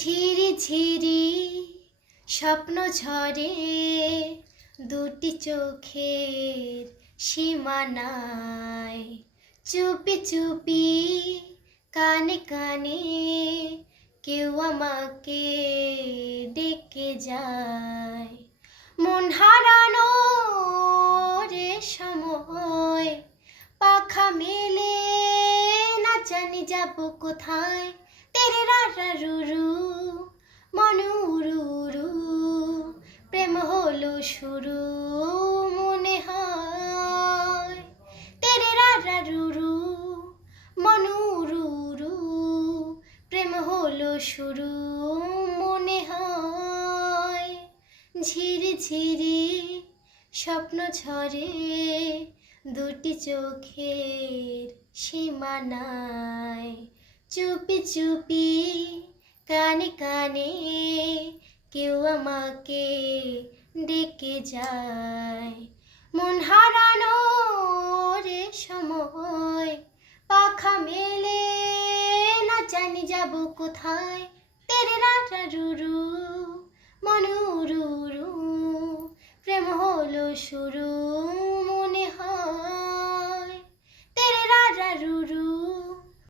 ঝিরি ঝিরি স্বপ্ন ঝরে দুটি চোখের সীমানায়, চুপি চুপি কানে কানে কেউ আমাকে ডেকে যায়। মন হারানো রে সময়, পাখা মেলে না জানি যাব কোথায়। তেরে রারা রুরু মন উরু, প্রেম হলো শুরু মনে হয়। তেরে রারা রুরু মন উরু, প্রেম হলো শুরু মনে হয়। ঝিরি ঝিরি স্বপ্ন ঝরে দুটি চোখের সীমানায়, চুপি চুপি কানে কানে কেউ আমাকে ডেকে যায়। মন হারানো রে সময়, পাখা মেলে না জানি যাব কোথায়। তেরে রারা রুরু মন উরু, প্রেম হলো শুরু